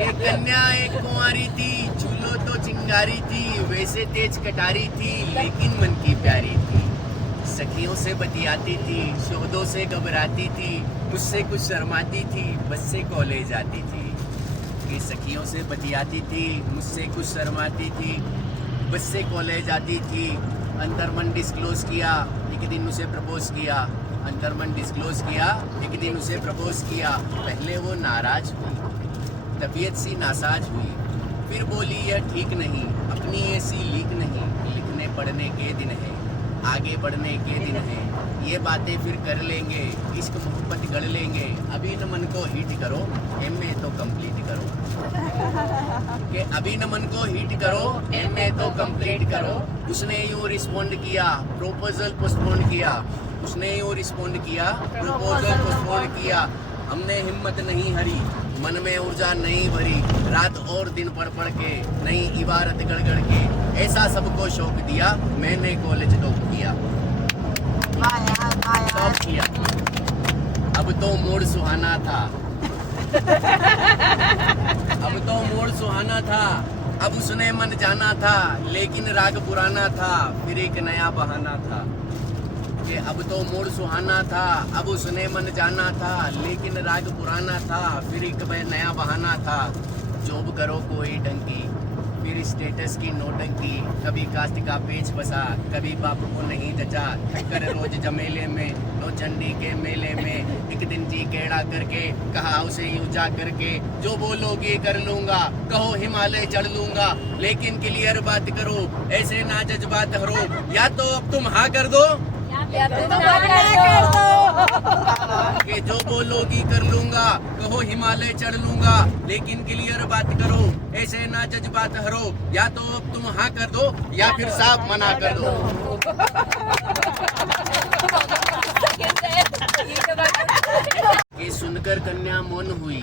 ये कन्या एक कुंवारी थी, झूलो तो चिंगारी थी, वैसे तेज कटारी थी, लेकिन मन की प्यारी थी। सखियों से बतियाती थी, शोधों से घबराती थी, मुझसे कुछ शर्माती थी, बस से कॉलेज आती थी। कि सखियों से बतियाती थी, मुझसे कुछ शर्माती थी, बस से कॉलेज आती थी। अंतर्मन डिस्क्लोज किया, एक दिन उसे प्रपोज किया। अंतर्मन डिस्क्लोज किया, एक दिन उसे प्रपोज किया। पहले वो नाराज हुई, तबीयत सी नासाज हुई, फिर बोली यह ठीक नहीं, अपनी ऐसी लीक नहीं, लिखने पढ़ने के दिन है, आगे बढ़ने के दिन है, ये बातें फिर कर लेंगे, इश्क मोहब्बत गढ़ लेंगे। अभी न मन को हिट करो, एमए तो कंप्लीट करो। कि अभी न मन को हिट करो, एमए तो कंप्लीट करो। उसने यूँ रिस्पॉन्ड किया, प्रपोजल पोस्टपोन किया। उसने यूँ रिस्पॉन्ड किया, प्रपोजल पोस्टपोन किया। हमने हिम्मत नहीं हरी, मन में ऊर्जा नहीं भरी, रात और दिन पढ़ पढ़ के, नई इबारत गढ़ गढ़ के, ऐसा सबको शौक दिया, मैंने कॉलेज टॉप किया। टॉप किया। अब तो मूड सुहाना था, अब तो मूड सुहाना था, अब उसने मन जाना था, लेकिन राग पुराना था, फिर एक नया बहाना था। कि अब तो मूड सुहाना था, अब उसने मन जाना था, लेकिन राग पुराना था, फिर एक नया बहाना था। जॉब करो कोई ढंगी, फिर स्टेटस की नोटंकी, कभी कास्ट का पेच बसा, कभी बाप को नहीं जचा, कर रोज जमेले में, नो चंडी के मेले में। एक दिन जी केड़ा करके कहा उसे यूं जा करके, जो बोलोगे कर लूंगा, कहो हिमालय चढ़ लूंगा, लेकिन क्लियर बात करो, ऐसे ना जज्बात हरो, या तो अब तुम हाँ कर दो, या तुम ना कर दो। कि जो बोलोगी कर लूंगा, कहो हिमालय चढ़ लूंगा, लेकिन क्लियर बात करो, ऐसे ना जज्बात हरो, या तो अब तुम हाँ कर दो, या फिर साफ मना कर दो। कि सुनकर कन्या मौन हुई,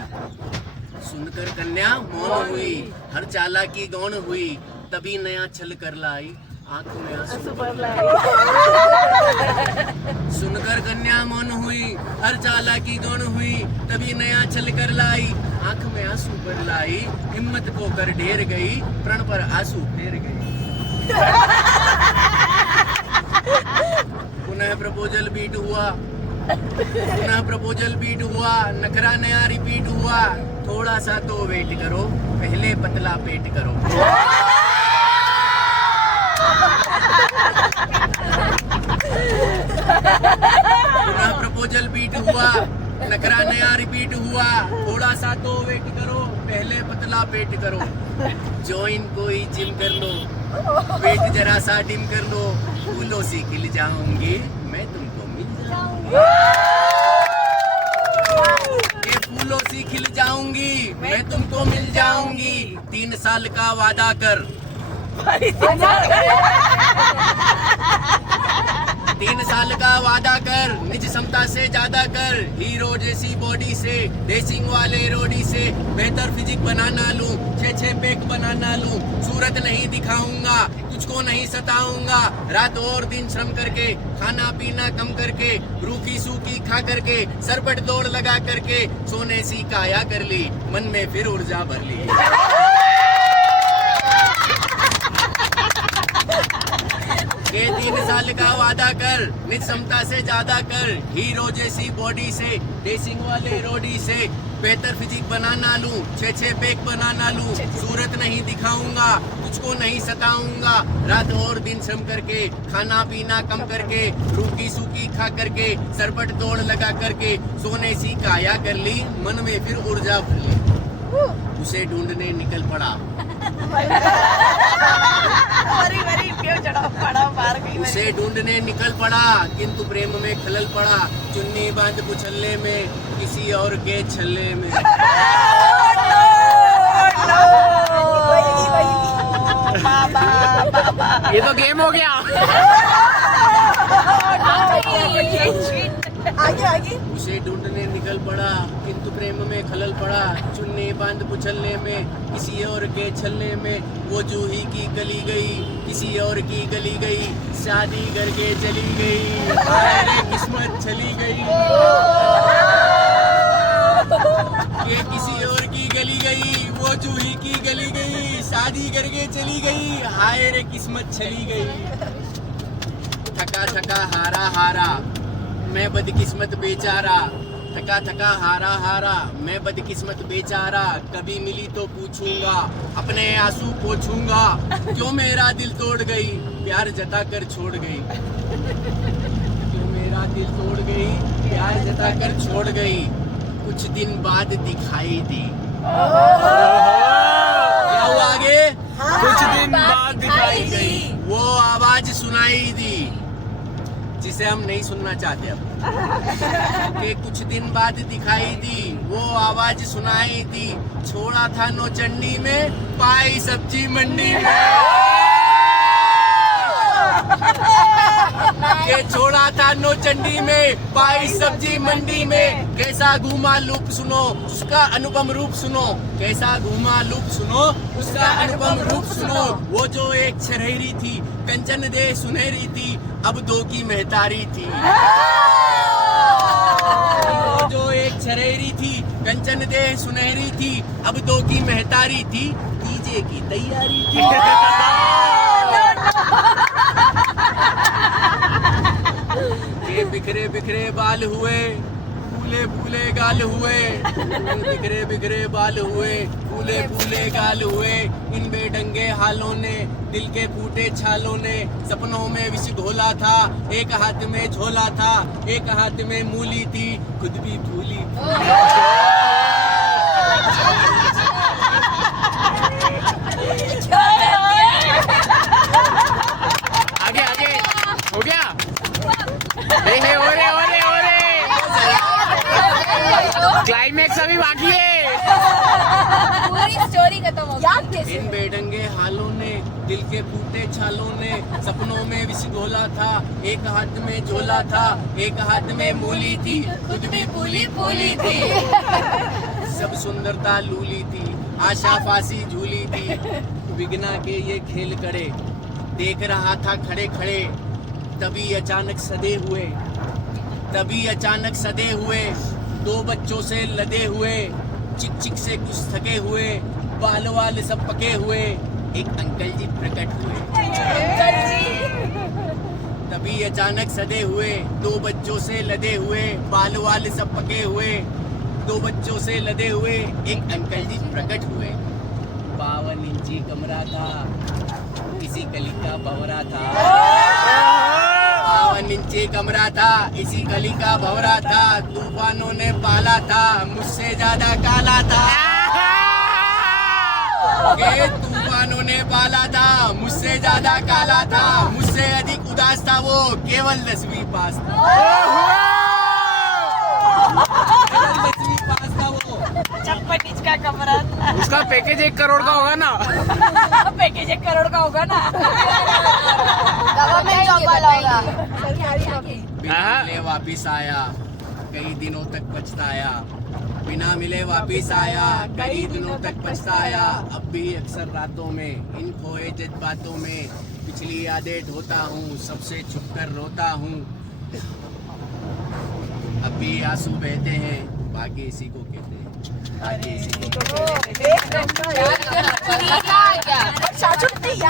सुनकर कन्या मौन हुई, हर चालाकी गौण हुई, तभी नया छल कर लाई, आंख में आंसू भर लाई। सुनकर कन्या मौन हुई, हर चालाकी गौण हुई, तभी नया छल कर लाई, आंख में आंसू भर लाई, हिम्मत को कर ढेर गई, प्रण पर आंसू फेर गई। पुनः प्रपोजल बीट हुआ, पुनः प्रपोजल बीट हुआ, नखरा नया रिपीट हुआ, थोड़ा सा तो वेट करो, पहले पतला पेट करो। पुनः प्रपोजल बीट हुआ, नखरा नया रिपीट हुआ, थोड़ा सा तो वेट करो, पहले पतला पेट करो। ज्वाइन कोई जिम कर लो, वेट जरा सा डिम कर लो, फूलों से खिल जाऊंगी, मैं तुमको मिल जाऊंगी। ये फूलों से खिल जाऊंगी, मैं तुमको मिल जाऊंगी, 3 साल का वादा कर, 3 साल का वादा कर, निज क्षमता से ज्यादा कर, हीरो जैसी बॉडी से, रेसिंग वाले रोडी से, बेहतर फिजिक बनाना लूं, 6 पैक बनाना लूं, सूरत नहीं दिखाऊंगा, तुझको नहीं सताऊंगा, रात और दिन श्रम करके, खाना पीना कम करके, रूखी सूखी खा करके, सर पर दौड़ लगा करके, सोने सी काया कर ली, मन में फिर ऊर्जा भर ली। ये 3 साल का वादा कर, निज क्षमता से ज्यादा कर, हीरो जैसी बॉडी से, रेसिंग वाले रोडी से, बेहतर फिजिक बनाना लूं, 6 पैक बनाना लूं, सूरत नहीं दिखाऊंगा, तुझको नहीं सताऊंगा, रात और दिन श्रम करके, खाना पीना कम करके, रूखी सूखी खा करके, सरपट दौड़ लगा करके, सोने सी काया कर ली, मन में फिर ऊर्जा भर ली। उसे ढूंढने निकल पड़ा, उसे ढूंढने निकल पड़ा, किंतु प्रेम में खलल पड़ा, चुन्नी बांध कुचल्ले में, किसी और के छल्ले में। ये तो गेम हो गया। आगे उसे ढूंढने निकल पड़ा, किंतु प्रेम में खलल पड़ा, चुन्नी बांध कुचलने में, किसी और के छलने में, वो जूही की गली गई, किसी और की गली गई, शादी करके चली गई, अरे किस्मत चली गई, ये किसी और की गली गई, वो जूही की गली गई, शादी करके चली गई, हाय रे किस्मत चली गई। थका थका हारा हारा मैं बदकिस्मत बेचारा, थका थका हारा हारा मैं बदकिस्मत बेचारा, कभी मिली तो पूछूंगा अपने आंसू पोछूंगा, क्यों मेरा दिल तोड़ गई प्यार जता कर छोड़ गई, क्यों मेरा दिल तोड़ गई प्यार जता कर छोड़ गई, कुछ दिन बाद दिखाई दी। क्या हुआ आगे? कुछ दिन बाद दिखाई गई, वो आवाज सुनाई दी जिसे हम नहीं सुनना चाहते अब। कि कुछ दिन बाद दिखाई दी, वो आवाज सुनाई दी, छोड़ा था नौचंडी में पाई सब्जी मंडी में। के छोड़ा था नौचंडी में पाई सब्जी मंडी में, कैसा घूमा लूप सुनो उसका अनुपम रूप सुनो, कैसा घूमा लूप सुनो उसका अनुपम रूप सुनो, वो जो एक छरहरी थी कंचन दे सुनहरी थी, अब दो की महतारी थी। वो जो एक छरहरी थी कंचन दे सुनहरी थी, अब दो की महतारी थी, डीजे की तैयारी थी। के बिखरे बिखरे बाल हुए, फूले फूले गाल हुए, बिखरे बिखरे बाल हुए, फूले फूले गाल हुए, इन बेढंगे हालों ने दिल के फूटे छालों ने, सपनों में विष घोला था, एक हाथ में झोला था, एक हाथ में मूली थी, खुद भी भूली। आगे आगे हो गया। हे ओरे क्लाइमेक्स अभी बाकी है। पूरी स्टोरी खत्म हो गई। इन बेढंगे हालों ने दिल के फूटे छालों ने, सपनों में विष घोला था, एक हाथ में झोला था, एक हाथ में मूली थी, खुद भी फूली फूली थी। सब सुंदरता लूली थी, आशा फांसी झूली थी, विघ्ना के ये खेल करे, देख रहा था खड़े खड़े, तभी अचानक सदे हुए, तभी अचानक सदे हुए, दो बच्चों से लदे हुए, चिक चिक से कुछ थके हुए, बाल वाल सब पके हुए, एक अंकल जी प्रकट हुए। तभी अचानक सदे हुए, दो बच्चों से लदे हुए, बाल वाल सब पके हुए, दो बच्चों से लदे हुए, एक अंकल जी प्रकट हुए। 52 इंची कमरा था, किसी गली का भंवरा था। 52 इंची कमरा था, इसी गली का भंवरा था, तूफानों ने पाला था, मुझसे ज्यादा काला था। के तूफानों ने पाला था, मुझसे ज्यादा काला था, मुझसे अधिक उदास था वो, केवल 10वीं पास था। केवल 10वीं पास था वो। छप्पन इंच का कमरा था। उसका पैकेज 1 करोड़ का होगा ना। पैकेज 1 करोड़ का होगा ना। गवर्नमेंट जॉब वाला होगा। बिना मिले वापिस आया, कई दिनों तक पछताया, बिना मिले वापिस आया, कई दिनों तक पछताया, अब भी अक्सर रातों में इन खोए जज्बातों में पिछली यादें ढोता हूँ, सबसे छुप कर रोता हूँ, अब भी आंसू बहते हैं, भाग्य इसी को कहते हैं, भाग्य इसी को कहते हैं। क्या